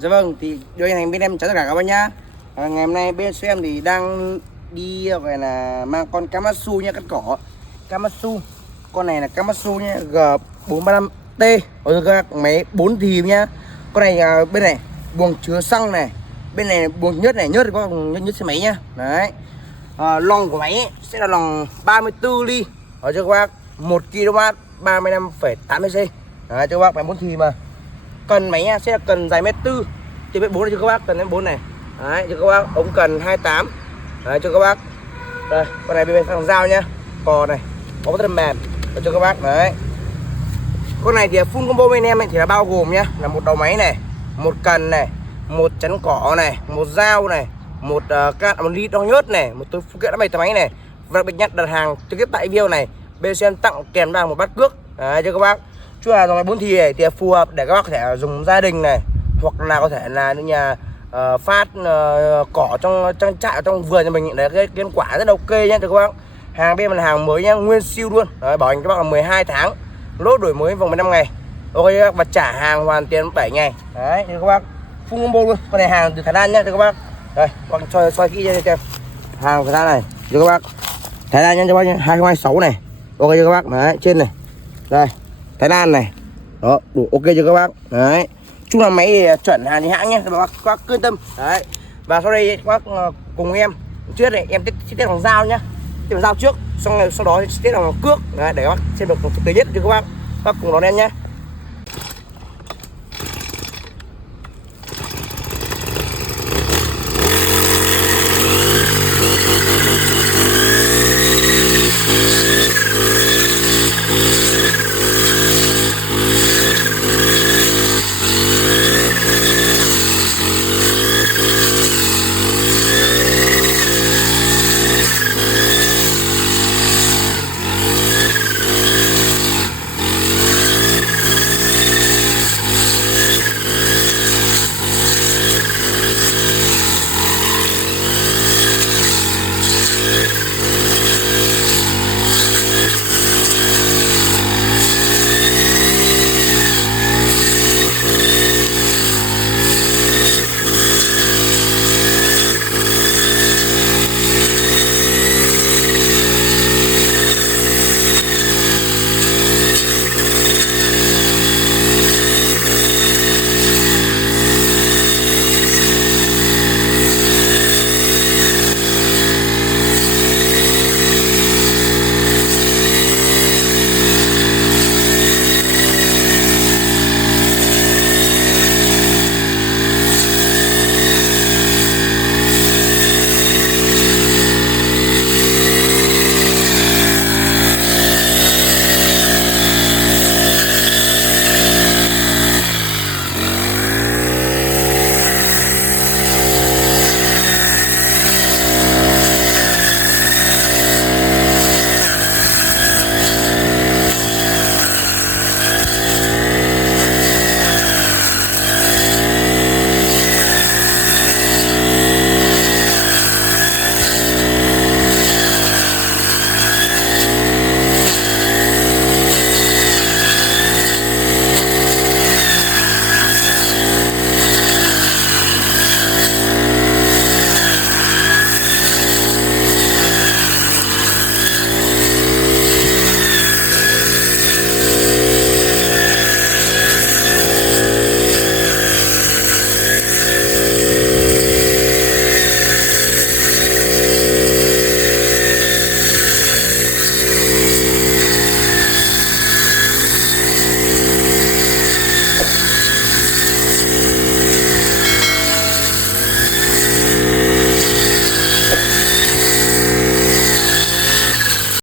Dạ vâng, thì điều hành bên em chào tất cả các bạn nhá. Ngày hôm nay bên số em thì đang đi gọi là mang con Kamassu nhá, cắt cỏ. Kamassu, con này là Kamassu nhá, G435T, ở các máy 4 thì nhá. Con này bên này buồng chứa xăng này, bên này buồng nhớt này, nhớt thì có nhớt xe máy nhá. Đấy. Lòng của máy ấy, sẽ là lòng 34 ly, ở cho các bác 1 kW 35,80C. Đấy cho các bác, máy 4 thì mà. Cần máy sẽ là cần dài 1m4 thì 1m4 cho các bác, cần M4 này. Đấy cho các bác, ống cần 28. Đấy cho các bác. Đây, con này bên thằng Giao nhá. Cò này, có rất là mềm. Đấy, cho các bác. Đấy. Con này thì full combo bên em ấy, thì là bao gồm nhá, là một đầu máy này, một cần này, một chắn cỏ này, một dao này, một cát, một ly đo nhớt này, một túi phụ kiện đã bày tờ máy này. Và đặc biệt nhất đặt hàng trực tiếp tại video này, bên em tặng kèm vào một bát cước. Đấy cho các bác. Chứ là dòng máy 4 thì này thì phù hợp để các bác có thể dùng gia đình này, hoặc là có thể là những nhà phát cỏ trong trang trại, trong vườn nhà mình. Đấy, cái kết quả rất là ok nhá các bác. Hàng bên là hàng mới nhá, nguyên siêu luôn. Đấy, bảo hành các bác là 12 tháng, lốt đổi mới vòng 15 ngày. Ok và trả hàng hoàn tiền 7 ngày. Đấy các bác, full combo luôn. Con này hàng từ Thái Lan nhá các bác. Đây, bác xoay kỹ cho em. Hàng Thái Lan này cho các bác. Thái Lan nhá các bác nhá, 2026 này. Ok cho các bác. Đấy, trên này. Đây, Thái Lan này. Đó, đủ ok cho các bác. Đấy. Chung là máy thì chuẩn hàng thì hãng nhé, các bác yên tâm. Đấy. Và sau đây các bác cùng em trước này em sẽ test bằng dao nhá. Test bằng dao trước, sau đó sẽ test bằng cước. Đấy, để các bác xem được thực tế nhất cho các bác. Các bác cùng đón em nhé.